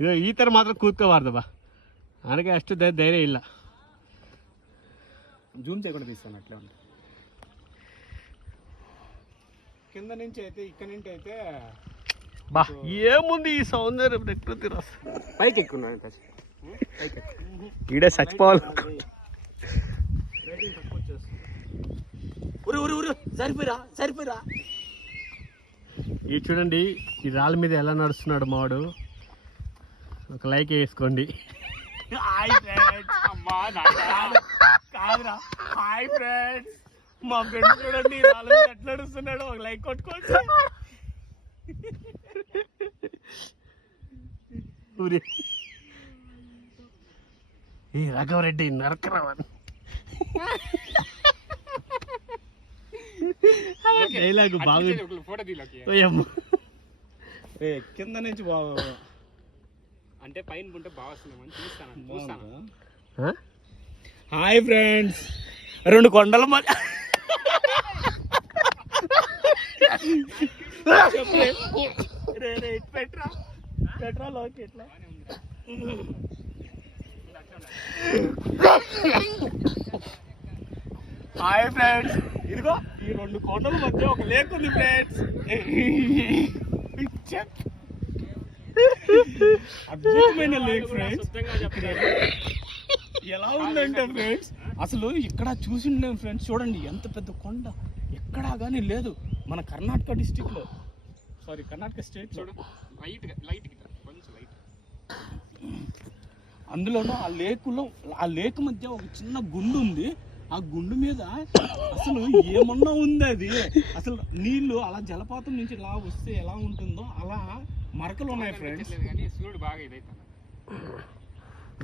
ಇದು ಈ ಥರ ಮಾತ್ರ ಕೂತ್ಕೋಬಾರ್ದು ಬಾ ನನಗೆ ಅಷ್ಟು ಧೈರ್ಯ ಇಲ್ಲ. జూమ్ చేయకుండా తీస్తాను అట్లే ఉంది. కింద నుంచి అయితే ఇక్కడ నుంచి అయితే బా ఏముంది ఈ సౌందర్యం ప్రకృతి రసం. పైకి ఎక్కున్నాను ఈడే చచ్చిపోవాలి. సరిపోయిరా ఈ చూడండి ఈ రాళ్ళ మీద ఎలా నడుస్తున్నాడు మావాడు. ఒక లైక్ వేసుకోండి. Hi friends. అమ్మా కాదురా. Hi friends. మా ఫ్రెండ్ చూడండి రాళ్ళ మీద ఎట్లా నడుస్తున్నాడు. ఒక లైక్ కొట్టుకోండి. ఈ రాఘవరెడ్డి నరకరావని డైలాగ్ బాగుంది. ఫోటో తీలకి కింద నుంచి బాగా అంటే పైన ఉంటే బాగా వస్తుంది. చూస్తాను. Hi friends. 2 కొండల మధ్య పెట్రోల్ ఓకే ఎట్లా. Hi friends. ఇదిగో ఈ 2 కొండల మధ్య ఒక లేక్ ఉంది ఫ్రెండ్స్. అద్భుతమైన లేక్ ఫ్రెండ్స్. ఎలా ఉందంటే ఫ్రెండ్స్ అసలు ఇక్కడ చూసిండలేము ఫ్రెండ్స్. చూడండి ఎంత పెద్ద కొండ ఎక్కడా కానీ లేదు మన కర్ణాటక డిస్ట్రిక్ట్లో. Sorry Karnataka state. అందులోనూ ఆ లేక్ మధ్య ఒక చిన్న గుండు ఉంది. ఆ గుండు మీద అసలు ఏమన్నా ఉంది. అది అసలు నీళ్లు అలా జలపాతం నుంచి ఇలా వస్తే ఎలా ఉంటుందో అలా మరకలు ఉన్నాయి ఫ్రెండ్స్.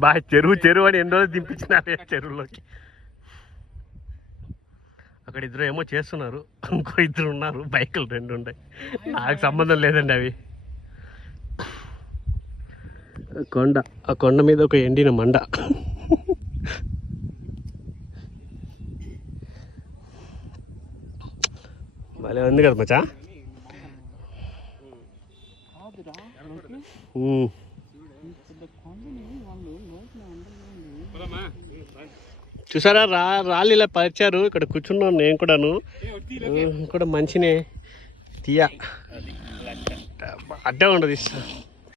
బాగా చెరువు అని ఎన్నో దింపించినారు చెరువులోకి. అక్కడ ఇద్దరు ఏమో చేస్తున్నారు. ఇంకో 2 ఉన్నారు. బైకులు 2 ఉన్నాయి. నాకు సంబంధం లేదండి అవి. ఆ కొండ మీద ఒక ఎండిన మండ. భలే ఉంది కదా మచ్చా. చూసారా రాళ్ళు ఇలా పరిచారు. ఇక్కడ కూర్చున్నాను నేను కూడాను. కూడా మంచినే తీయ అడ్డే ఉండదు.